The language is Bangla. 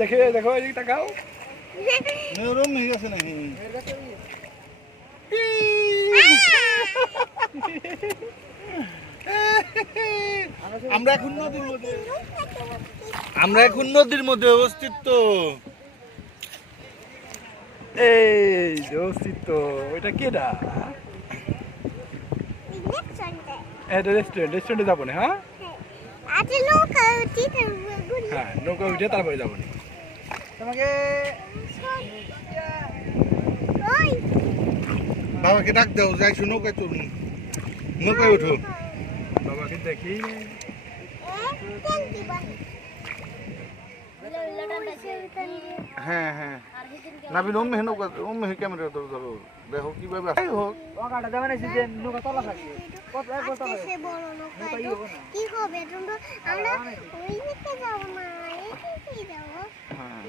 দেখে। দেখো? এই টাকাও নরম হয়ে গেছে নাকি? আমরা এখন নদীর মধ্যে। আমরা এখন নদীর মধ্যে অবস্থিত। এই যে অস্তিত্ব ওইটা কেডা? এটা রেস্টুরেন্ট রেস্টুরেন্টে যাব না হ্যাঁ। হ্যাঁ নৌকা উঠে তারপরে যাব তোমাকে বাবাকে ডাক দাও যাই শুনো নৌকায় চলুন নৌকায় ওঠো বাবাকে দেখি। হ্যাঁ হ্যাঁ। নাবিন ওম হেন নৌকা হে ক্যামেরা ধরো ধরো দেখো কীভাবে আসে হোক ওখানটা যাবে না যে নৌকা তলা থাকে কত এক বছর সে বড় নৌকা নৌকা ই তো। হবে না। কি হবে তোমরা আমরা ওই দিকে যাব না এই দিকে যাব। হ্যাঁ।